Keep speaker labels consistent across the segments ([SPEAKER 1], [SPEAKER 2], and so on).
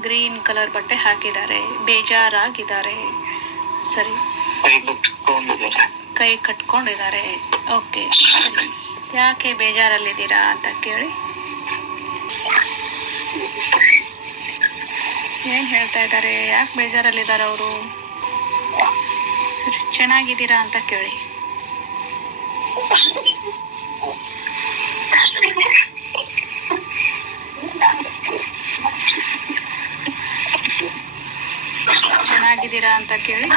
[SPEAKER 1] Green colour ಬಟ್ಟೆ ಹಾಕಿದ್ದಾರೆ ಬೇಜಾರಾಗಿದ್ದಾರೆ. ಸರಿ.
[SPEAKER 2] ಕೈ ಕಟ್ಕೊಂಡಿದ್ದಾರೆ.
[SPEAKER 1] ಓಕೆ ಸರಿ. ಯಾಕೆ ಬೇಜಾರಲ್ಲಿದ್ದೀರಾ ಅಂತ ಕೇಳಿ. ಏನು ಹೇಳ್ತಾ ಇದ್ದಾರೆ? ಯಾಕೆ ಬೇಜಾರಲ್ಲಿದ್ದಾರೆ ಅವರು? ಸರಿ ಚೆನ್ನಾಗಿದ್ದೀರಾ ಅಂತ ಕೇಳಿ. ಚೆನ್ನಾಗಿದ್ದೀರಾ ಅಂತ ಕೇಳಿ.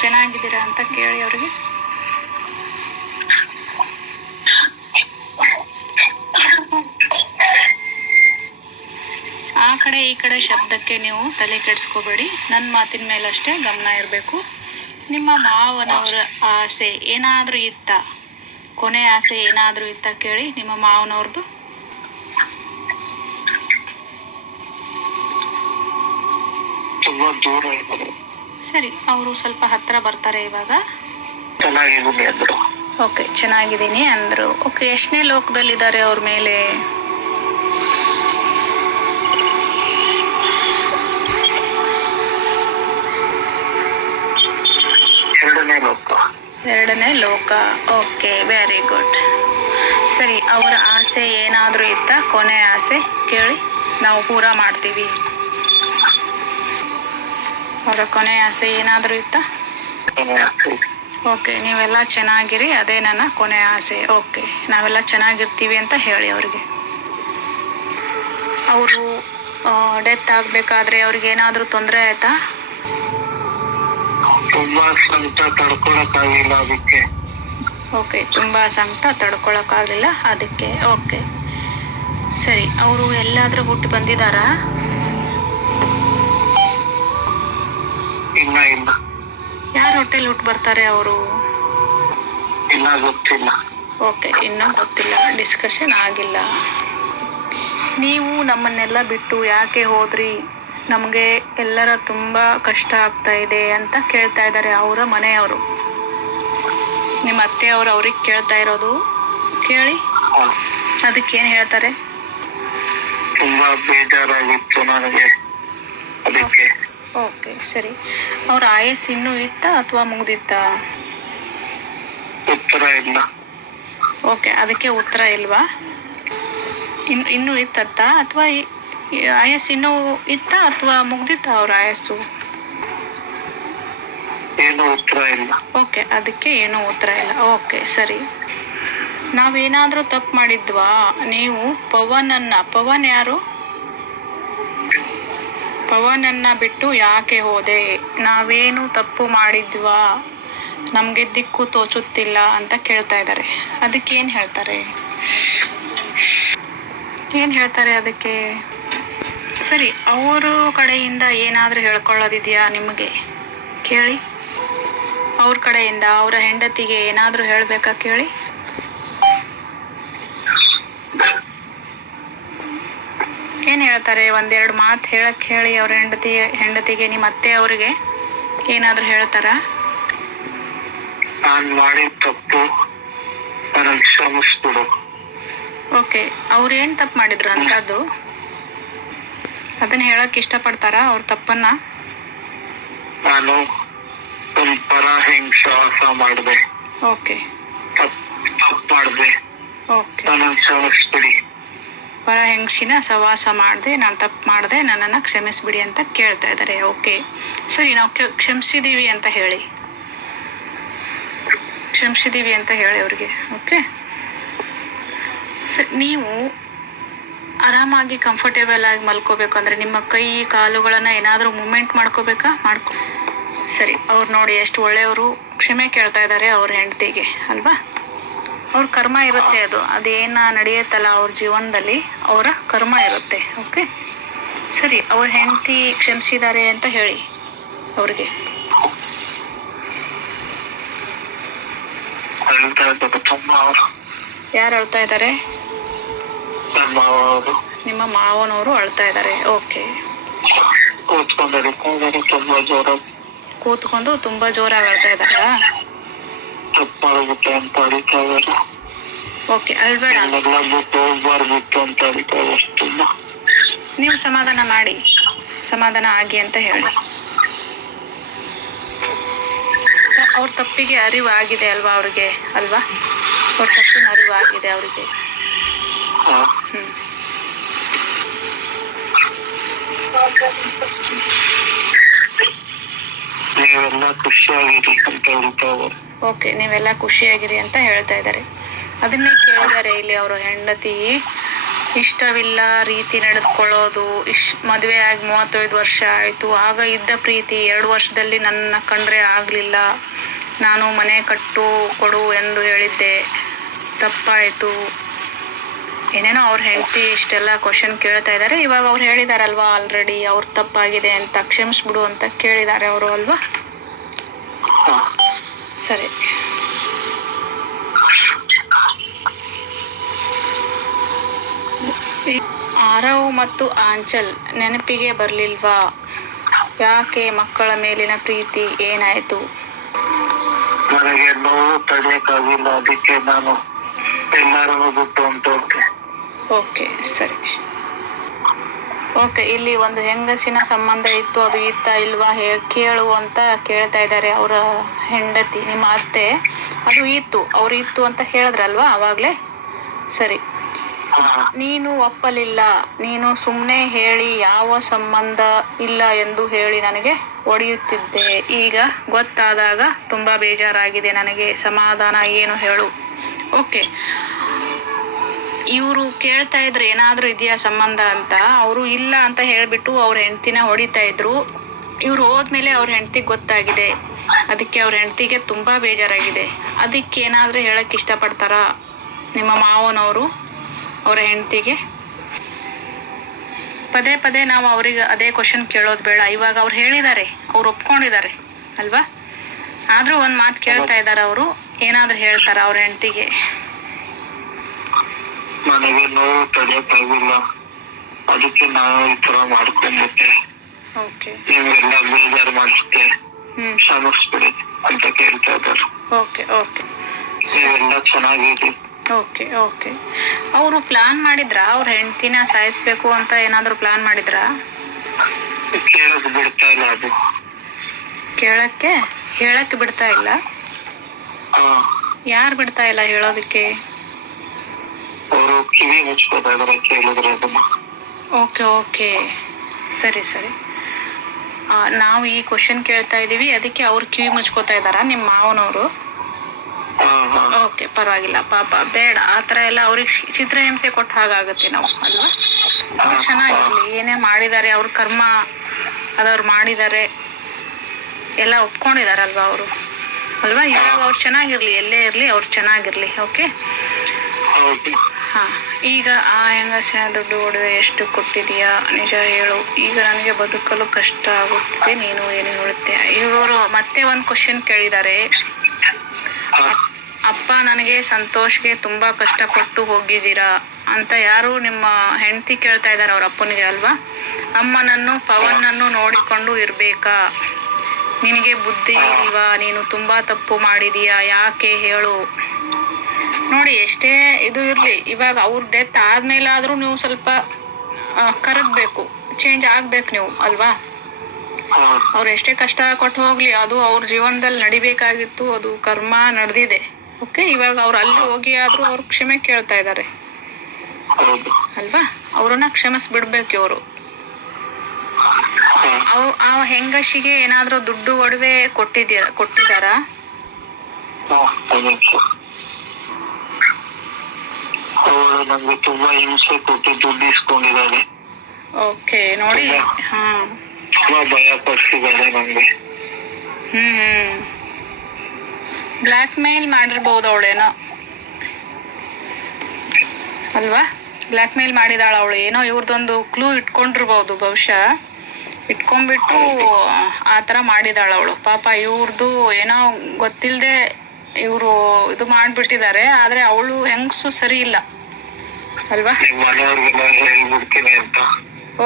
[SPEAKER 1] ಚೆನ್ನಾಗಿದ್ದೀರಾ ಅಂತ ಕೇಳಿ ಅವ್ರಿಗೆ. ಆ ಕಡೆ ಈ ಕಡೆ ಶಬ್ದಕ್ಕೆ ನೀವು ತಲೆ ಕೆಡಿಸ್ಕೋಬೇಡಿ. ನನ್ನ ಮಾತಿನ ಮೇಲಷ್ಟೇ ಗಮನ ಇರಬೇಕು. ನಿಮ್ಮ ಮಾವನವರ ಆಸೆ ಏನಾದರೂ ಇತ್ತ? ಕೊನೆ ಆಸೆ ಏನಾದರೂ ಇತ್ತ ಕೇಳಿ ನಿಮ್ಮ ಮಾವನವ್ರದ್ದು
[SPEAKER 2] ತುಂಬಾ ದೂರ ಇದ್ದಾರೆ.
[SPEAKER 1] ಸರಿ ಅವರು ಸ್ವಲ್ಪ ಹತ್ರ ಬರ್ತಾರೆ ಇವಾಗ.
[SPEAKER 2] ಚೆನ್ನಾಗಿದ್ದೀನಿ ಅಂದ್ರು.
[SPEAKER 1] ಓಕೆ ಚೆನ್ನಾಗಿದ್ದೀನಿ ಅಂದರು. ಓಕೆ ಎಷ್ಟನೇ ಲೋಕದಲ್ಲಿದ್ದಾರೆ ಅವ್ರ ಮೇಲೆ?
[SPEAKER 2] ಎರಡನೇ ಲೋಕ.
[SPEAKER 1] ಓಕೆ ವೆರಿ ಗುಡ್ ಸರಿ, ಅವರ ಆಸೆ ಏನಾದರೂ ಇತ್ತ? ಕೊನೆ ಆಸೆ, ಕೇಳಿ. ನಾವು ಪೂರ ಮಾಡ್ತೀವಿ. ಅವರ ಕೊನೆ ಆಸೆ ಏನಾದರೂ ಇತ್ತ. ಓಕೆ ನೀವೆಲ್ಲ ಚೆನ್ನಾಗಿರಿ, ಅದೇ ನನ್ನ ಕೊನೆ ಆಸೆ. ಓಕೆ ನಾವೆಲ್ಲ ಚೆನ್ನಾಗಿರ್ತೀವಿ ಅಂತ ಹೇಳಿ ಅವ್ರಿಗೆ. ಅವರು ಡೆತ್ ಆಗಬೇಕಾದ್ರೆ ಅವ್ರಿಗೆ ಏನಾದರೂ ತೊಂದರೆ ಆಯ್ತಾ?
[SPEAKER 2] ತುಂಬಾ ಸಂಕಟ ತಡ್ಕೊಳಕ್ಕಾಗಿಲ್ಲ ಅದಕ್ಕೆ.
[SPEAKER 1] ಓಕೆ ತುಂಬ ಸಂಕಟ ತಡ್ಕೊಳಕ್ಕಾಗಲಿಲ್ಲ ಅದಕ್ಕೆ ಓಕೆ ಸರಿ ಅವರು ಎಲ್ಲಾದರೂ ಹುಟ್ಟು ಬಂದಿದ್ದಾರಾ
[SPEAKER 2] ಇಲ್ಲ ಇಲ್ಲ.
[SPEAKER 1] ಯಾರ ಹೊಟ್ಟೆಲಿ ಹುಟ್ಟು ಬರ್ತಾರೆ ಅವರು?
[SPEAKER 2] ಇನ್ನ ಗೊತ್ತಿಲ್ಲ.
[SPEAKER 1] ಓಕೆ ಇನ್ನೂ ಗೊತ್ತಿಲ್ಲ ಡಿಸ್ಕಷನ್ ಆಗಿಲ್ಲ. ನೀವು ನಮ್ಮನ್ನೆಲ್ಲ ಬಿಟ್ಟು ಯಾಕೆ ಹೋದ್ರಿ? ನಮಗೆ ಎಲ್ಲರ ತುಂಬ ಕಷ್ಟ ಆಗ್ತಾ ಇದೆ ಅಂತ ಕೇಳ್ತಾ ಇದ್ದಾರೆ ಅವರ ಮನೆಯವರು. ನಿಮ್ಮ ಅತ್ತೆಯವರು ಅವ್ರಿಗೆ ಕೇಳ್ತಾ ಇರೋದು ಕೇಳಿ.
[SPEAKER 2] ಅದಕ್ಕೆ
[SPEAKER 1] ಅದಕ್ಕೇನು ಹೇಳ್ತಾರೆ?
[SPEAKER 2] ತುಂಬಾ ಬೇಜಾರಾಗಿತ್ತು ನನಗೆ. ಅದಕ್ಕೆ.
[SPEAKER 1] ಓಕೆ ಸರಿ. ಅವ್ರ ಆಯಸ್ ಇನ್ನೂ ಇತ್ತಾ ಅಥವಾ ಮುಗ್ದಿತ್ತಾ?
[SPEAKER 2] ಉತ್ತರ ಇಲ್ಲ.
[SPEAKER 1] ಓಕೆ ಅದಕ್ಕೆ ಉತ್ತರ ಇಲ್ವಾ? ಇನ್ನು ಇನ್ನೂ ಇತ್ತತ್ತಾ ಅಥವಾ ಆಯಸ್ ಇನ್ನೂ ಇತ್ತ ಅಥವಾ ಮುಗ್ದಿತ್ತ ಅವ್ರ ಆಯಸ್ಸು?
[SPEAKER 2] ಏನು ಉತ್ತರ ಇಲ್ಲ.
[SPEAKER 1] ಓಕೆ ಅದಕ್ಕೆ ಏನೂ ಉತ್ತರ ಇಲ್ಲ. ಓಕೆ ಸರಿ. ನಾವೇನಾದರೂ ತಪ್ಪು ಮಾಡಿದ್ವಾ? ನೀವು ಪವನನ್ನ ಪವನ್ ಯಾರು? ಪವನನ್ನ ಬಿಟ್ಟು ಯಾಕೆ ಹೋದೆ? ನಾವೇನು ತಪ್ಪು ಮಾಡಿದ್ವಾ? ನಮಗೆ ದಿಕ್ಕು ತೋಚುತ್ತಿಲ್ಲ ಅಂತ ಕೇಳ್ತಾ ಇದ್ದಾರೆ. ಅದಕ್ಕೆ ಏನು ಹೇಳ್ತಾರೆ? ಏನು ಹೇಳ್ತಾರೆ ಅದಕ್ಕೆ? ಸರಿ ಅವರು ಕಡೆಯಿಂದ ಏನಾದರೂ ಹೇಳ್ಕೊಳ್ಳೋದಿದೆಯಾ ನಿಮಗೆ? ಕೇಳಿ. ಅವ್ರ ಕಡೆಯಿಂದ ಅವರ ಹೆಂಡತಿಗೆ ಏನಾದರೂ ಹೇಳಬೇಕಾ ಕೇಳಿ? ಏನು ಹೇಳ್ತಾರೆ? ಒಂದೆರಡು ಮಾತು ಹೇಳಕ್ಕೆ ಹೇಳಿ ಅವ್ರ ಹೆಂಡತಿ ಹೆಂಡತಿಗೆ ನಿಮ್ಮ ಅತ್ತೆ ಅವರಿಗೆ ಏನಾದರೂ ಹೇಳ್ತಾರಾ?
[SPEAKER 2] ನಾನ್ ಮಾಡಿದ ತಪ್ಪು. ನನಗೆ ಕ್ಷಮಿಸ್ಬಿಡು.
[SPEAKER 1] ಓಕೆ ಅವ್ರು ಏನು ತಪ್ಪು ಮಾಡಿದ್ರು ಅಂಥದ್ದು ಅದನ್ನು ಹೇಳಕ್ ಇಷ್ಟಪಡ್ತಾರಾ ಅವ್ರ ತಪ್ಪನ್ನ?
[SPEAKER 2] ನಾನು ಪರ ಹಿಂಸಾಸ ಮಾಡಿದೆ.
[SPEAKER 1] ಓಕೆ.
[SPEAKER 2] ತಪ್ಪು ಮಾಡಿದೆ.
[SPEAKER 1] ಓಕೆ.
[SPEAKER 2] ಕ್ಷಮಿಸ್ಬಿಡಿ.
[SPEAKER 1] ಪರ ಹೆಂಗಸಿನ ಸವಾಸ ಮಾಡಿದೆ ನಾನು ತಪ್ಪು ಮಾಡಿದೆ ನನ್ನನ್ನ ಕ್ಷಮಿಸ್ಬಿಡಿ ಅಂತ ಕೇಳ್ತಾ ಇದ್ದಾರೆ ಓಕೆ. ಸರಿ ನಾವು ಕ್ಷಮಿಸಿದೀವಿ ಕ್ಷಮಿಸಿದ್ದೀವಿ ಅಂತ ಹೇಳಿ. ಕ್ಷಮಿಸಿದ್ದೀವಿ ಅಂತ ಹೇಳಿ ಅವ್ರಿಗೆ. ಓಕೆ. ಸರಿ ನೀವು ಆರಾಮಾಗಿ ಕಂಫರ್ಟೇಬಲ್ ಆಗಿ ಮಲ್ಕೋಬೇಕು ಅಂದರೆ ನಿಮ್ಮ ಕೈ ಕಾಲುಗಳನ್ನು ಏನಾದರೂ ಮೂಮೆಂಟ್ ಮಾಡ್ಕೋಬೇಕಾ? ಮಾಡ್ಕೊ. ಸರಿ ಅವ್ರು ನೋಡಿ ಎಷ್ಟು ಒಳ್ಳೆಯವರು. ಕ್ಷಮೆ ಕೇಳ್ತಾ ಇದ್ದಾರೆ ಅವ್ರ ಹೆಂಡತಿಗೆ ಅಲ್ವಾ? ಅವ್ರ ಕರ್ಮ ಇರುತ್ತೆ ಅದು. ಅದೇನ ನಡೆಯುತ್ತಲ್ಲ ಅವ್ರ ಜೀವನದಲ್ಲಿ ಅವರ ಕರ್ಮ ಇರುತ್ತೆ ಓಕೆ ಸರಿ ಅವ್ರ ಹೆಂಡತಿ ಕ್ಷಮಿಸಿದ್ದಾರೆ ಅಂತ ಹೇಳಿ ಅವ್ರಿಗೆ. ಯಾರು ಹೇಳ್ತಾ ಇದ್ದಾರೆ
[SPEAKER 2] ನಮ್ಮ
[SPEAKER 1] ನಿಮ್ಮ ಮಾವನವರು ಅಳ್ತಾ ಇದ್ದಾರೆ. ಓಕೆ
[SPEAKER 2] ಕೂತ್ಕೊಂಡಿದ್ದಾರೆ ಕೂತ್ಕೊಂಡು ತುಂಬಾ ಜೋರ
[SPEAKER 1] ಕೂತ್ಕೊಂಡು ತುಂಬಾ ಜೋರಾಗಿ ಅಳ್ತಾ ಇದ್ದಾರಾ?
[SPEAKER 2] ತಪ್ಪು ಮಾಡ್ಬಿಟ್ಟೆ ಅಂತ ಅಳಿತಾ ಇದಾರೆ
[SPEAKER 1] ಓಕೆ ಅಳ್ಬೇಡ.
[SPEAKER 2] ನನ್ನೆಲ್ಲ ಬಿಟ್ಟು ಹೋಗ್ಬಾರ್ದಿತ್ತು ಅಂತ ಅಳಿತಾ ಇದಾರೆ ತುಂಬಾ.
[SPEAKER 1] ನೀವು ಸಮಾಧಾನ ಮಾಡಿ. ಸಮಾಧಾನ ಆಗಿ ಅಂತ ಹೇಳಿ. ಅವ್ರ ತಪ್ಪಿಗೆ ಅರಿವು ಆಗಿದೆ ಅಲ್ವಾ ಅವ್ರಿಗೆ ಅಲ್ವಾ? ಅವ್ರ ತಪ್ಪಿನ ಅರಿವು ಆಗಿದೆ ಅವ್ರಿಗೆ.
[SPEAKER 2] ನೀವೆಲ್ಲ ಖುಷಿಯಾಗಿರಿ ಅಂತ ಇದಾರೆ
[SPEAKER 1] ಓಕೆ, ನೀವೆಲ್ಲ ಖುಷಿಯಾಗಿರಿ ಅಂತ ಹೇಳ್ತಾ ಇದ್ದಾರೆ. ಅದನ್ನೇ ಕೇಳಿದ್ದಾರೆ ಇಲ್ಲಿ ಅವರ ಹೆಂಡತಿ. ಇಷ್ಟವಿಲ್ಲ ರೀತಿ ನಡೆದುಕೊಳ್ಳೋದು. ಇಶ್, ಮದುವೆ ಆಗಿ ಮೂವತ್ತೈದು ವರ್ಷ ಆಯಿತು. ಆಗ ಇದ್ದ ಪ್ರೀತಿ ಎರಡು ವರ್ಷದಲ್ಲಿ ನನ್ನ ಕಂಡ್ರೆ ಆಗಲಿಲ್ಲ. ನಾನು ಮನೆ ಕಟ್ಟು ಕೊಡು ಎಂದು ಹೇಳಿದ್ದೆ. ತಪ್ಪಾಯಿತು. ಏನೇನೋ ಅವ್ರ ಹೆಂಡತಿ ಇಷ್ಟೆಲ್ಲ ಕ್ವಶನ್ ಕೇಳ್ತಾ ಇದ್ದಾರೆ ಇವಾಗ ಅವ್ರು ಹೇಳಿದಾರಲ್ವಾ ಆಲ್ರೆಡಿ ಅವ್ರ ತಪ್ಪಾಗಿದೆ ಅಂತ ಕ್ಷಮಿಸ್ಬಿಡು ಅಂತ ಕೇಳಿದ್ದಾರೆ ಅವರು ಅಲ್ವಾ? ಸರಿ. ಆರವ್ ಮತ್ತು ಆಂಚಲ್ ನೆನಪಿಗೆ ಬರಲಿಲ್ವಾ? ಯಾಕೆ ಮಕ್ಕಳ ಮೇಲಿನ ಪ್ರೀತಿ ಏನಾಯ್ತು?
[SPEAKER 2] ನನಗೆ ನೋವು ತಡೆಯಕ್ಕಾಗಿಲ್ಲ ಅದಕ್ಕೆ ನಾನು ಎಲ್ಲರನ್ನು ಬಿಟ್ಟು ಹೊಂಟೋಗ್ತೆ
[SPEAKER 1] ಓಕೆ ಸರಿ. ಓಕೆ ಇಲ್ಲಿ ಒಂದು ಹೆಂಗಸಿನ ಸಂಬಂಧ ಇತ್ತು ಅದು ಇತ್ತ ಇಲ್ವಾ ಹೇ ಕೇಳು ಅಂತ ಕೇಳ್ತಾ ಇದ್ದಾರೆ ಅವರ ಹೆಂಡತಿ ನಿಮ್ಮ ಅತ್ತೆ. ಅದು ಇತ್ತು ಅವ್ರು ಇತ್ತು ಅಂತ ಹೇಳಿದ್ರಲ್ವಾ ಅವಾಗಲೇ? ಸರಿ. ನೀನು ಒಪ್ಪಲಿಲ್ಲ ನೀನು ಸುಮ್ಮನೆ ಹೇಳಿ ಯಾವ ಸಂಬಂಧ ಇಲ್ಲ ಎಂದು ಹೇಳಿ ನನಗೆ ಒಡೆಯುತ್ತಿದ್ದೆ. ಈಗ ಗೊತ್ತಾದಾಗ ತುಂಬ ಬೇಜಾರಾಗಿದೆ ನನಗೆ ಸಮಾಧಾನ ಏನು ಹೇಳು. ಓಕೆ. ಇವರು ಕೇಳ್ತಾ ಇದ್ರು ಏನಾದರೂ ಇದೆಯಾ ಸಂಬಂಧ ಅಂತ? ಅವರು ಇಲ್ಲ ಅಂತ ಹೇಳಿಬಿಟ್ಟು ಅವ್ರ ಹೆಂಡ್ತಿನ ಹೊಡಿತಾ ಇದ್ರು. ಇವ್ರು ಹೋದ್ಮೇಲೆ ಅವ್ರ ಹೆಂಡ್ತಿಗೆ ಗೊತ್ತಾಗಿದೆ. ಅದಕ್ಕೆ ಅವ್ರ ಹೆಂಡ್ತಿಗೆ ತುಂಬ ಬೇಜಾರಾಗಿದೆ. ಅದಕ್ಕೆ ಏನಾದರೂ ಹೇಳಕ್ಕೆ ಇಷ್ಟಪಡ್ತಾರಾ ನಿಮ್ಮ ಮಾವನವರು ಅವರ ಹೆಂಡತಿಗೆ? ಪದೇ ಪದೇ ನಾವು ಅವ್ರಿಗೆ ಅದೇ ಕ್ವಶನ್ ಕೇಳೋದು ಬೇಡ. ಇವಾಗ ಅವ್ರು ಹೇಳಿದ್ದಾರೆ. ಅವ್ರು ಒಪ್ಕೊಂಡಿದ್ದಾರೆ. ಅಲ್ವಾ? ಆದರೂ ಒಂದು ಮಾತು ಕೇಳ್ತಾ ಇದ್ದಾರೆ ಅವರು. ಏನಾದರೂ ಹೇಳ್ತಾರ ಅವ್ರ ಹೆಂಡತಿಗೆ?
[SPEAKER 2] ನನಗೆ ನೋವು ತಡೆಯಕ್ಕಾಗಿಲ್ಲ ಅದಕ್ಕೆ ನಾನು ಈ ತರ ಮಾಡ್ಕೊಂಡ್ಬಿಟ್ಟೆ
[SPEAKER 1] ಓಕೆ
[SPEAKER 2] ನಿಮ್ಗೆಲ್ಲ ಬೇಜಾರು ಮಾಡಿಸ್ತೆ
[SPEAKER 1] ಹ್ಞೂ
[SPEAKER 2] ಕ್ಷಮಿಸ್ಬಿಡಿ ಅಂತ ಕೇಳ್ತಾ ಇದ್ದಾರೆ.
[SPEAKER 1] ಓಕೆ ಓಕೆ
[SPEAKER 2] ಎಲ್ಲ ಚೆನ್ನಾಗಿದೆ
[SPEAKER 1] ಓಕೆ ಓಕೆ ಅವರು ಪ್ಲಾನ್ ಮಾಡಿದ್ರಾ? ಅವ್ರ ಹೆಂಡತಿನ ಸಾಯಿಸ್ಬೇಕು ಅಂತ ಏನಾದರೂ ಪ್ಲಾನ್ ಮಾಡಿದ್ರಾ?
[SPEAKER 2] ಕೇಳಕ್ ಬಿಡ್ತಾ ಇಲ್ಲ ಅದು.
[SPEAKER 1] ಕೇಳಕ್ಕೆ? ಹೇಳಕ್ಕೆ ಬಿಡ್ತಾ ಇಲ್ಲ?
[SPEAKER 2] ಹಾ.
[SPEAKER 1] ಯಾರು ಬಿಡ್ತಾ ಇಲ್ಲ ಹೇಳೋದಕ್ಕೆ?
[SPEAKER 2] ಕಿವಿ ಮುಚ್ಕೋತಾ ಇದಾರೆ ಅದನ್ನ.
[SPEAKER 1] Okay okay. ಸರಿ ಸರಿ. ಆ, ನಾವು ಈ ಕ್ವಶನ್ ಕೇಳ್ತಾ ಇದ್ದೀವಿ. ಅದಕ್ಕೆ ಅವ್ರು ಕಿವಿ ಮುಚ್ಕೋತಾ ಇದ್ದಾರಾ? ನಿಮ್ಮ ಮಾವನವರು?
[SPEAKER 2] ಹಾ ಹಾ.
[SPEAKER 1] ಓಕೆ ಪರವಾಗಿಲ್ಲ. ಪಾಪ ಬೇಡ. ಆ ಥರ ಎಲ್ಲ ಅವ್ರಿಗೆ ಚಿತ್ರಹಿಂಸೆ ಕೊಟ್ಟ ಹಾಗಾಗುತ್ತೆ ನಾವು ಅಲ್ವಾ? ಅವ್ರು ಚೆನ್ನಾಗಿರ್ಲಿ. ಏನೇ ಮಾಡಿದ್ದಾರೆ ಅವ್ರ ಕರ್ಮ ಅದವ್ರು ಮಾಡಿದ್ದಾರೆ. ಎಲ್ಲ ಒಪ್ಕೊಂಡಿದಾರಲ್ವಾ ಅವರು? ಅಲ್ವಾ? ಇವಾಗ ಅವ್ರು ಚೆನ್ನಾಗಿರ್ಲಿ ಎಲ್ಲೇ ಇರಲಿ ಅವ್ರು ಚೆನ್ನಾಗಿರ್ಲಿ ಓಕೆ?
[SPEAKER 2] ಹೌದು.
[SPEAKER 1] ಹಾ ಈಗ ಆ ಹೆಂಗಸಿನ ದುಡ್ಡು ಒಡವೆ ಎಷ್ಟು ಕೊಟ್ಟಿದೀಯಾ ನಿಜ ಹೇಳು. ಈಗ ನನಗೆ ಬದುಕಲು ಕಷ್ಟ ಆಗುತ್ತಿದೆ ನೀನು ಏನು ಹೇಳುತ್ತೆ? ಇವರು ಮತ್ತೆ ಒಂದು ಕ್ವಶನ್ ಕೇಳಿದ್ದಾರೆ. ಅಪ್ಪ ನನಗೆ ಸಂತೋಷ್ಗೆ ತುಂಬಾ ಕಷ್ಟಪಟ್ಟು ಹೋಗಿದ್ದೀರಾ? ಅಂತ ಯಾರು ನಿಮ್ಮ ಹೆಂಡತಿ ಕೇಳ್ತಾ ಇದ್ದಾರೆ ಅವ್ರ ಅಪ್ಪನಿಗೆ ಅಲ್ವಾ? ಅಮ್ಮನನ್ನು ಪವನ್ನನ್ನು ನೋಡಿಕೊಂಡು ಇರ್ಬೇಕಾ? ನಿನಗೆ ಬುದ್ಧಿ ಇಲ್ವಾ? ನೀನು ತುಂಬಾ ತಪ್ಪು ಮಾಡಿದೀಯಾ? ಯಾಕೆ ಹೇಳು? ನೋಡಿ ಎಷ್ಟೇ ಇದು ಇರಲಿ ಇವಾಗ ಅವ್ರ ಡೆತ್ ಆದ್ಮೇಲಾದ್ರೂ ನೀವು ಸ್ವಲ್ಪ ಕರಗಬೇಕು. ಚೇಂಜ್ ಆಗ್ಬೇಕು ನೀವು ಅಲ್ವಾ? ಅವ್ರು ಎಷ್ಟೇ ಕಷ್ಟ ಕೊಟ್ಟು ಹೋಗ್ಲಿ ಅದು ಅವ್ರ ಜೀವನದಲ್ಲಿ ನಡಿಬೇಕಾಗಿತ್ತು ಅದು ಕರ್ಮ ನಡೆದಿದೆ. ಓಕೆ ಇವಾಗ ಅವ್ರು ಅಲ್ಲಿ ಹೋಗಿ ಆದ್ರೂ ಅವ್ರು ಕ್ಷಮೆ ಕೇಳ್ತಾ ಇದ್ದಾರೆ ಅಲ್ವಾ? ಅವ್ರನ್ನ ಕ್ಷಮಿಸ್ಬಿಡ್ಬೇಕು ಇವರು. ಅವ್ ಆ ಹೆಂಗಸಿಗೆ ಏನಾದ್ರೂ ದುಡ್ಡು ಒಡವೆ ಕೊಟ್ಟಿದ್ದೀರ?
[SPEAKER 2] ಅವಳು ನಮ್ಗೆ ತುಂಬಾ ಹಿಂಸೆ ಕೊಟ್ಟು ದುಡ್ಡು ಇಸ್ಕೊಂಡಿದ್ದಾಳೆ.
[SPEAKER 1] ಓಕೆ ನೋಡಿ ಹಾ.
[SPEAKER 2] ತುಂಬಾ ಭಯ ಪಡಿಸಿದ್ದಾಳೆ ನಮ್ಗೆ.
[SPEAKER 1] ಹ್ಮ್ ಹ್ಮ್. ಬ್ಲ್ಯಾಕ್ ಮೇಲ್ ಮಾಡಿರ್ಬೋದು ಅವಳೇನೋ. ಅಲ್ವಾ? ಬ್ಲ್ಯಾಕ್ ಮೇಲ್ ಮಾಡಿದಾಳ ಅವಳು. ಏನೋ ಇವ್ರದೊಂದು ಕ್ಲೂ ಇಟ್ಕೊಂಡಿರ್ಬೋದು ಬಹುಶಃ. ಇಟ್ಕೊಂಡ್ಬಿಟ್ಟು ಆ ಥರ ಮಾಡಿದಾಳ ಅವಳು. ಪಾಪ ಇವ್ರದ್ದು ಏನೋ ಗೊತ್ತಿಲ್ಲದೆ ಇವರು ಇದು ಮಾಡಿಬಿಟ್ಟಿದ್ದಾರೆ ಆದರೆ ಅವಳು ಹೆಂಗಸು ಸರಿ ಇಲ್ಲ. ಅಲ್ವಾ?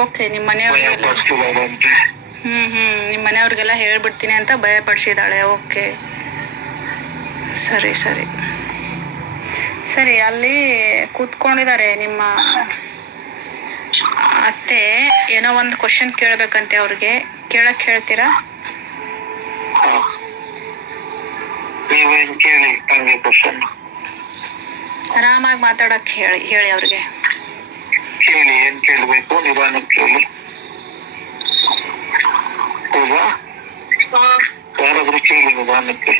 [SPEAKER 1] ಓಕೆ ನಿಮ್ಮ ಮನೆಯವ್ರಿಗೆಲ್ಲ. ಹ್ಮ್ ಹ್ಮ್ ನಿಮ್ಮ ಮನೆಯವ್ರಿಗೆಲ್ಲ ಹೇಳ್ಬಿಡ್ತೀನಿ ಅಂತ ಭಯ ಪಡಿಸಿದಾಳೆ ಓಕೆ ಸರಿ ಸರಿ. ಸರಿ ಅಲ್ಲಿ ಕೂತ್ಕೊಂಡಿದ್ದಾರೆ ನಿಮ್ಮ ಅತ್ತೆ ಏನೋ ಒಂದು ಕ್ವಶನ್ ಕೇಳಬೇಕಂತೆ ಅವ್ರಿಗೆ. ಕೇಳಕ್ ಹೇಳ್ತೀರಾ?
[SPEAKER 2] ನೀವೇನ್ ಕೇಳಿ ಕ್ವಶನ್
[SPEAKER 1] ಆರಾಮಾಗಿ ಮಾತಾಡಕ್ ಹೇಳಿ ಹೇಳಿ ಅವ್ರಿಗೆ.
[SPEAKER 2] ಕೇಳಿ ಏನ್ ಕೇಳ್ಬೇಕು? ನಿಧಾನಕ್ಕೆ ಕೇಳಿ. ಹೌದಾ? ಯಾರಾದ್ರೂ ಕೇಳಿ ನಿಧಾನಕ್ಕೆ.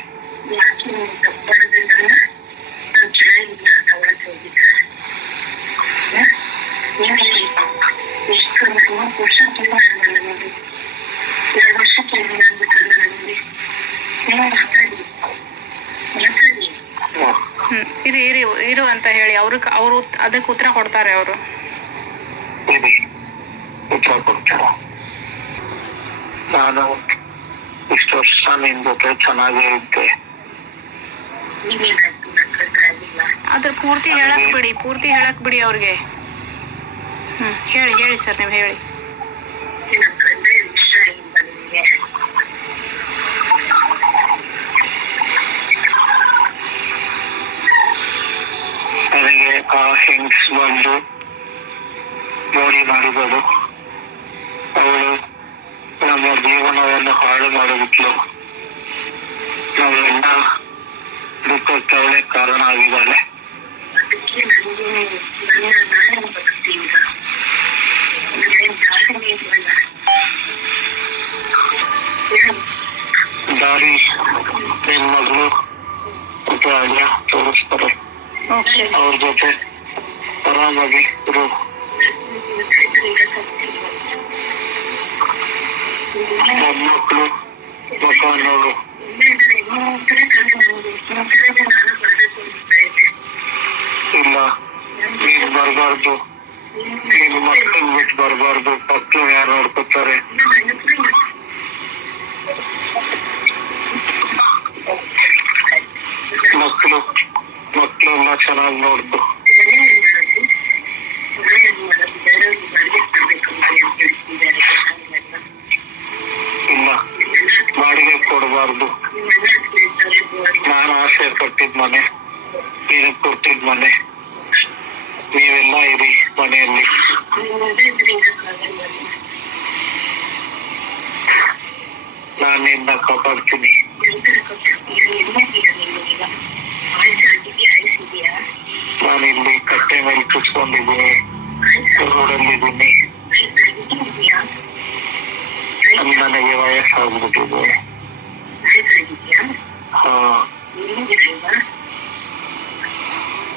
[SPEAKER 2] ಹಾ.
[SPEAKER 1] ಹ್ಮ್. ಇರಿ ಇರಿ ಇರು ಅಂತ ಹೇಳಿ. ಅವ್ರ ಅವರು ಅದಕ್ಕೆ ಉತ್ತರ ಕೊಡ್ತಾರೆ ಅವರು.
[SPEAKER 2] ಇರಿ ಉತ್ತರ ಕೊಡ್ತೀರ ನಾನು ಇಷ್ಟು ವರ್ಷ ನಿನ್ ಜೊತೆ ಚೆನ್ನಾಗೇ ಇದ್ದೆ.
[SPEAKER 1] ಅದ್ರ ಪೂರ್ತಿ ಹೇಳಕ್ ಬಿಡಿ ಪೂರ್ತಿ ಹೇಳಕ್ ಬಿಡಿ ಅವ್ರಿಗೆ. ಹ್ಮ್, ಹೇಳಿ ಹೇಳಿ ಸರ್, ನೀವು ಹೇಳಿ.
[SPEAKER 2] ನನಗೆ ಆ ಹೆಂಗ್ಸ್ ಬಂದು ಮೋಡಿ ಮಾಡಿದಳು ಅವಳು ನಮ್ಮ ಜೀವನವನ್ನು ಹಾಳು ಮಾಡಿಬಿಟ್ಲು. ನಾವೆಲ್ಲ ದುಃಖಕ್ಕೆ ಅವಳೇ ಕಾರಣ ಆಗಿದ್ದಾಳೆ ದಾರಿ ನಿನ್ ಮಗಳು ಮತ್ತೆ ಅಳಿಯ ತೋರಿಸ್ತಾರೆ
[SPEAKER 1] ಓಕೆ
[SPEAKER 2] ಅವ್ರ ಜೊತೆ ಆರಾಮಾಗಿ ಇರು ಮೊಮ್ಮಕ್ಕಳು ಮುಖ ನೋಡು ಇಲ್ಲ ನೀನ್ ಬರ್ಬಾರ್ದು ನೀನ್ ಮಕ್ಕಳು ಬಿಟ್ಟು ಬರ್ಬಾರ್ದು ಮಕ್ಕಳು ಯಾರು ನೋಡ್ಕೊತಾರೆ ಮಕ್ಕಳು ಮಕ್ಕಳೆಲ್ಲ ಚೆನ್ನಾಗಿ ನೋಡ್ತು ಇಲ್ಲ ಬಾಡಿಗೆ ಕೊಡಬಾರ್ದು. ನಾನು ಆಸೆ ಪಟ್ಟಿದ್ ಮನೆ ನೀನು ಕೊಟ್ಟಿದ್ ಮನೆ. ನೀವೆಲ್ಲ ಇರಿ ಮನೆಯಲ್ಲಿ. ನಾನು ನಿನ್ನ ಕಾಪಾಡ್ತೀನಿ. ನಾನು ಇಲ್ಲಿ ಕಟ್ಟೆ ಮೇಲೆ ಕುತ್ಕೊಂಡಿದ್ದೀನಿ ರೋಡಲ್ಲಿದ್ದೀನಿ ನನಗೆ ವಯಸ್ಸಾಗ್ಬಿಟ್ಟಿದೆ. ಹಾ.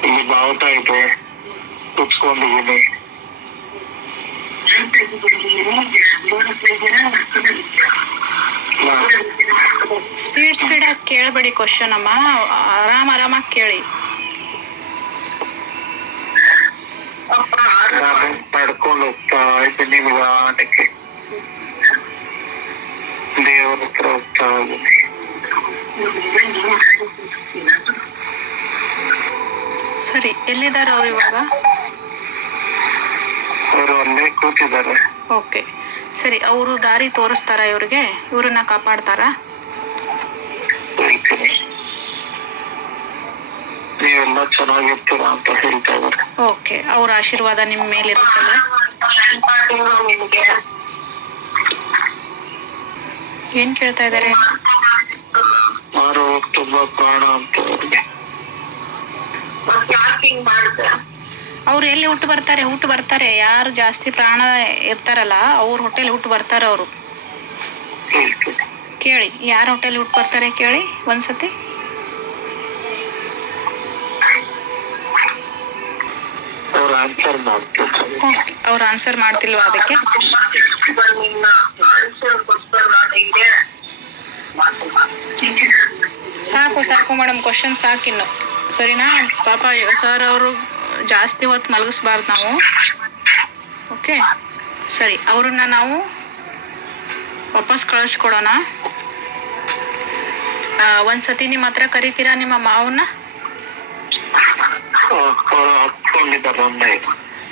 [SPEAKER 2] ಇಲ್ಲಿ ಬಾವುಟ ಇದೆ. ಕುತ್ಕೊಂಡಿದ್ದೀನಿ. ಸ್ಪೀಡ್
[SPEAKER 1] ಸ್ಪೀಡ್ ಆಗಿ ಕೇಳಬೇಡಿ ಕ್ವಶನ್ ಅಮ್ಮ. ಆರಾಮ, ಆರಾಮಾಗಿ ಕೇಳಿ
[SPEAKER 2] ನಾನು ನಡ್ಕೊಂಡು ಇದ್ದೀನಿ ನಿಧಾನಕ್ಕೆ ದೇವರ ಹತ್ರ ಹೋಗ್ತಾ
[SPEAKER 1] ಸರಿ ಎಲ್ಲಿದ್ದಾರೆ ಅವ್ರು ಇವಾಗ?
[SPEAKER 2] ಅವರು ಅಲ್ಲೇ ಕೂತಿದ್ದಾರೆ.
[SPEAKER 1] ಓಕೆ. ಸರಿ ಅವರು ದಾರಿ ತೋರಿಸ್ತಾರ ಇವ್ರಿಗೆ? ಇವ್ರನ್ನ ಕಾಪಾಡ್ತಾರಾ?
[SPEAKER 2] ನೀವೆಲ್ಲ ಚೆನ್ನಾಗಿರ್ತೀರಾ ಅಂತ ಹೇಳ್ತಾ ಇದ್ದಾರೆ.
[SPEAKER 1] ಓಕೆ ಅವ್ರ ಆಶೀರ್ವಾದ ನಿಮ್ಮ ಮೇಲಿರುತ್ತಲ್ಲ ಏನ್ ಕೇಳ್ತಾ ಇದಾರೆ
[SPEAKER 2] ಮಾರು ತುಂಬಾ ಪ್ರಾಣ ಅಂತ ಅವ್ರಿಗೆ.
[SPEAKER 1] ಅವ್ರು ಎಲ್ಲಿ ಹುಟ್ಟು ಬರ್ತಾರೆ ಹುಟ್ಟು ಬರ್ತಾರೆ. ಯಾರು ಜಾಸ್ತಿ ಪ್ರಾಣ ಇರ್ತಾರಲ್ಲ ಅವ್ರ ಹೊಟ್ಟೆಲಿ ಹುಟ್ಟು ಬರ್ತಾರೆ ಅವರು. ಕೇಳಿ ಯಾರ ಹೊಟ್ಟೆಲಿ ಹುಟ್ಟು ಬರ್ತಾರೆ ಕೇಳಿ ಒಂದ್ಸತಿ.
[SPEAKER 2] ಅವ್ರು ಆನ್ಸರ್
[SPEAKER 1] ಮಾಡ್ತಿಲ್ವಾ ಅದಕ್ಕೆ? ಸಾಕು ಸಾಕು ಮೇಡಮ್ ಕ್ವಶನ್ ಸಾಕಿನ್ನು ಸರಿನಾ ಪಾಪ ಸರ್ ಅವರು ಜಾಸ್ತಿ ಹೊತ್ತು ಮಲಗಿಸ್ಬಾರ್ದು ನಾವು ಓಕೆ ಸರಿ ಅವ್ರನ್ನ ನಾವು ವಾಪಸ್ ಕಳಿಸ್ಕೊಡೋಣ ಒಂದ್ ಸತಿ ನಿಮ್ಮ ಹತ್ರ ಕರಿತೀರಾ ನಿಮ್ಮ ಮಾವನ್ನ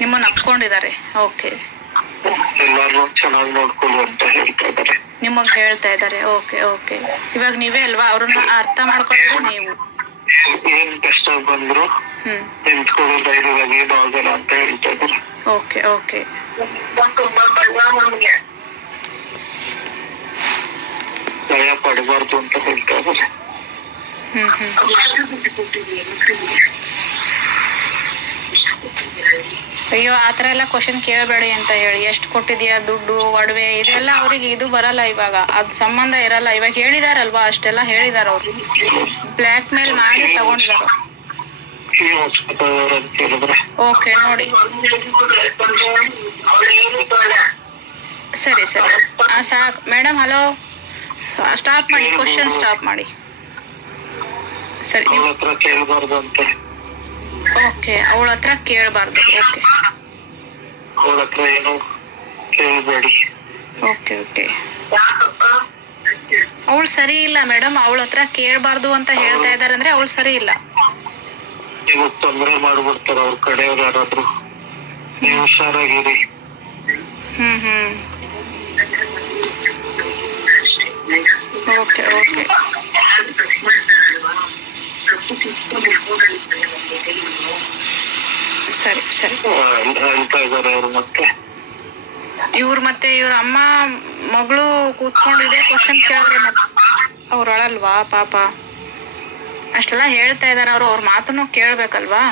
[SPEAKER 1] ನಿಮ್ಮನ್ನ ಅಪ್ಕೊಂಡಿದ್ದಾರೆ ಓಕೆ
[SPEAKER 2] ಎಲ್ಲಾರು ಚೆನ್ನಾಗಿ ನೋಡ್ಕೊಳ್ಳಿ ಅಂತ ಹೇಳ್ತಾ ಇದ್ದಾರೆ.
[SPEAKER 1] ನಿಮಗೆ ಹೇಳ್ತಾ ಇದ್ದಾರೆ. Okay okay. ಇವಾಗ ನೀವೇ ಅಲ್ವಾ? ಅವ್ರನ್ನ ಅರ್ಥ ಮಾಡ್ಕೊಳ್ಳೋದು ನೀವು.
[SPEAKER 2] ಏನ್- ಏನ್ ಕಷ್ಟ ಬಂದ್ರು
[SPEAKER 1] ಹ್ಞೂ
[SPEAKER 2] ನಿಂತ್ಕೊಳ್ಳೋ ಧೈರ್ಯವಾಗಿ ಏನು ಆಗಲ್ಲ ಅಂತ ಹೇಳ್ತಾ ಇದ್ದಾರೆ.
[SPEAKER 1] Okay okay.
[SPEAKER 2] ಭಯ ಪಡಬಾರ್ದು ಅಂತ ಹೇಳ್ತಾ ಇದ್ದಾರೆ.
[SPEAKER 1] ಹ್ಞೂ ಹ್ಞೂ ಅಯ್ಯೋ, ಆ ಥರ ಎಲ್ಲ ಕ್ವಶನ್ ಕೇಳಬೇಡಿ ಅಂತ ಹೇಳಿ. ಎಷ್ಟು ಕೊಟ್ಟಿದ್ಯಾ ದುಡ್ಡು, ಒಡವೆ, ಇದೆಲ್ಲ ಅವ್ರಿಗೆ ಇದು ಬರಲ್ಲ ಇವಾಗ. ಅದು ಸಂಬಂಧ ಇರಲ್ಲ. ಇವಾಗ ಹೇಳಿದಾರಲ್ವಾ? ಅಷ್ಟೆಲ್ಲ ಹೇಳಿದಾರ ಅವ್ರು. ಬ್ಲ್ಯಾಕ್ ಮೇಲ್ ಮಾಡಿ
[SPEAKER 2] ಹೇಳಿದ್ರೆ
[SPEAKER 1] ಓಕೆ ನೋಡಿ. ಸರಿ ಸರಿ. ಹಾಂ ಸಾಕು. ಮೇಡಮ್ ಹಲೋ ಸ್ಟಾಪ್ ಮಾಡಿ. ಕ್ವಶನ್ ಸ್ಟಾಪ್ ಮಾಡಿ. ಸರಿ ಓಕೆ ಅವಳ ಹತ್ರ ಕೇಳಬಾರ್ದು. ಓಕೆ.
[SPEAKER 2] ಅವಳ ಹತ್ರ ಏನು ಕೇಳಬೇಡಿ.
[SPEAKER 1] Okay okay. ಅವಳು ಸರಿ ಇಲ್ಲ ಮೇಡಮ್ ಅವಳ ಹತ್ರ ಕೇಳಬಾರ್ದು ಅಂತ ಹೇಳ್ತಾ ಇದ್ದಾರೆ ಅಂದ್ರೆ ಅವಳು ಸರಿ ಇಲ್ಲ.
[SPEAKER 2] ನೀವು ತೊಂದರೆ ಮಾಡ್ಬಿಡ್ತಾರ ಅವ್ರ ಕಡೆಯವ್ರು ಯಾರಾದ್ರು. ನೀವು ಹುಷಾರಾಗಿರಿ.
[SPEAKER 1] ಹ್ಮ್ ಹ್ಮ್. Okay okay. ಸರಿ.
[SPEAKER 2] ಇದಾರೆ ಮತ್ತೆ.
[SPEAKER 1] ಇವ್ರು ಮತ್ತೆ ಇವ್ರ ಅಮ್ಮ ಮಗಳು ಕೂತ್ಕೊಂಡಿದೆ ಕ್ವಶನ್ ಕೇಳಿದ್ರೆ ಅವ್ರು ಅಳಲ್ವಾ ಪಾಪ. ಅಷ್ಟೆಲ್ಲ ಹೇಳ್ತಾ ಇದಾರ ಅವರು ಅವ್ರ ಮಾತನ್ನು ಕೇಳ್ಬೇಕಲ್ವಾ?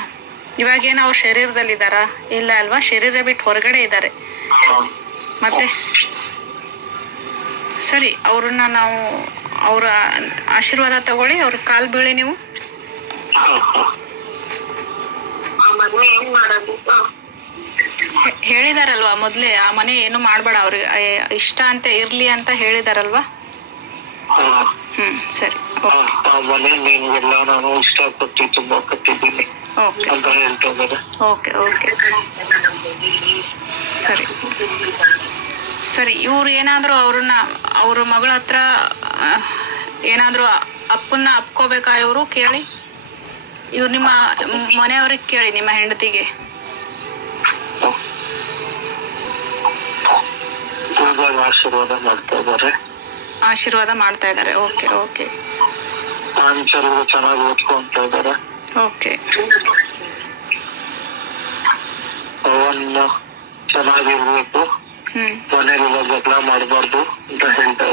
[SPEAKER 1] ಇವಾಗೇನು ಅವ್ರ ಶರೀರದಲ್ಲಿದ್ದಾರಾ ಇಲ್ಲ ಅಲ್ವಾ? ಶರೀರ ಬಿಟ್ಟು ಹೊರಗಡೆ ಇದ್ದಾರೆ ಮತ್ತೆ? ಸರಿ ಅವ್ರನ್ನ ನಾವು ಅವರ ಆಶೀರ್ವಾದ ತಗೊಳ್ಳಿ ಅವ್ರ ಕಾಲ್ ಬೀಳಿ ನೀವು. ಏನ್ ಹೇಳಿದಾರಲ್ವಾ ಮೊದ್ಲೇ ಆ ಮನೆ ಏನು ಮಾಡಬೇಡ ಅವ್ರಿಗೆ ಇಷ್ಟ ಅಂತ ಇರ್ಲಿ ಅಂತ ಹೇಳಿದಾರಲ್ವಾ? ಹ್ಮ್ ಸರಿ
[SPEAKER 2] ಆ ಆ ಮನೆ ನಿಮ್ಗೆಲ್ಲ ನಾನು ಇಷ್ಟಪಟ್ಟು ತುಂಬಾ ಕಟ್ಟಿದ್ದೀನಿ.
[SPEAKER 1] ಓಕೆ.
[SPEAKER 2] ಅಂತ ಹೇಳ್ತಾ ಇದಾರೆ
[SPEAKER 1] ಓಕೆ ಓಕೆ. ಸರಿ. ಸರಿ ಇವ್ರು ಏನಾದ್ರು ಅವ್ರನ್ನ ಅವ್ರ ಮಗಳ ಹತ್ರ ಏನಾದರೂ ಅಪ್ಪನ್ನ ಅಪ್ಕೋಬೇಕಾ ಇವರು ಕೇಳಿ? ಇವ್ರು ನಿಮ್ಮ ಮನೆಯವ್ರಿಗೆ ಕೇಳಿ ನಿಮ್ಮ ಹೆಂಡತಿಗೆ.
[SPEAKER 2] ಆಶೀರ್ವಾದ ಮಾಡ್ತಾ ಇದಾರೆ
[SPEAKER 1] ಆಶೀರ್ವಾದ ಮಾಡ್ತಾ ಇದ್ದಾರೆ. Okay okay.
[SPEAKER 2] ಚೆನ್ನಾಗಿ ಓದ್ಕೊಂತ ಇದಾರೆ
[SPEAKER 1] ಓಕೆ.
[SPEAKER 2] ಅವನ್ನ ಚೆನ್ನಾಗಿರ್ಬೇಕು.
[SPEAKER 1] ಹ್ಮ್.
[SPEAKER 2] ಮನೇಲೆಲ್ಲ ಜಗಳ ಮಾಡಬಾರ್ದು ಅಂತ ಹೇಳ್ತಾ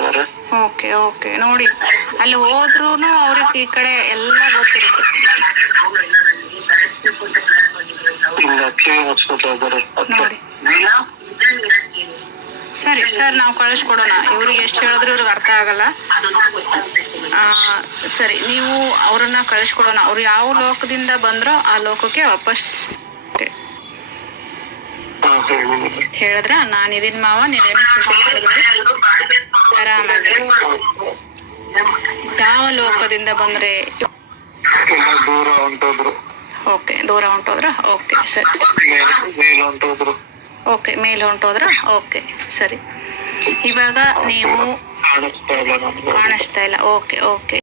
[SPEAKER 1] ಓಕೆ ಓಕೆ. ನೋಡಿ ಅಲ್ಲಿ ಹೋದ್ರು ಅವ್ರಿಗೆ ಈ ಕಡೆ ಎಲ್ಲ ಗೊತ್ತಿರುತ್ತೆ.
[SPEAKER 2] ಇಲ್ಲ ಕಿವಿ
[SPEAKER 1] ನೋಡಿ. ಸರಿ ಸರ್ ನಾವು ಕಳಿಸ್ಕೊಡೋಣ ಇವ್ರಿಗೆ ಎಷ್ಟು ಹೇಳಿದ್ರು ಇವ್ರಿಗೆ ಅರ್ಥ ಆಗಲ್ಲ. ಆ, ಸರಿ ನೀವು ಅವ್ರನ್ನ ಕಳಿಸ್ಕೊಡೋಣ ಅವ್ರು ಯಾವ ಲೋಕದಿಂದ ಬಂದ್ರೋ ಆ ಲೋಕಕ್ಕೆ ವಾಪಸ್ ಹೇಳಿದ್ರ? ನಾನು ಇದೀನ್ ಮಾವ ನೀವೇನು ಚಿಂತೆ ಮಾಡಬೇಡಿ. ಆರಾಮಾಗಿ. ಯಾವ ಲೋಕದಿಂದ ಬಂದ್ರೆ?
[SPEAKER 2] ದೂರ ಹೊಂಟೋದ್ರು
[SPEAKER 1] ಓಕೆ ದೂರ ಹೊಂಟೋದ್ರ ಓಕೆ ಸರಿ.
[SPEAKER 2] ಮೇಲ್- ಮೇಲ್ ಹೊಂಟೋದ್ರು
[SPEAKER 1] ಓಕೆ ಮೇಲೆ ಹೊಂಟೋದ್ರ ಓಕೆ ಸರಿ. ಇವಾಗ ನೀವು ಕಾಣಿಸ್ತಾ ಇಲ್ಲ. Okay okay.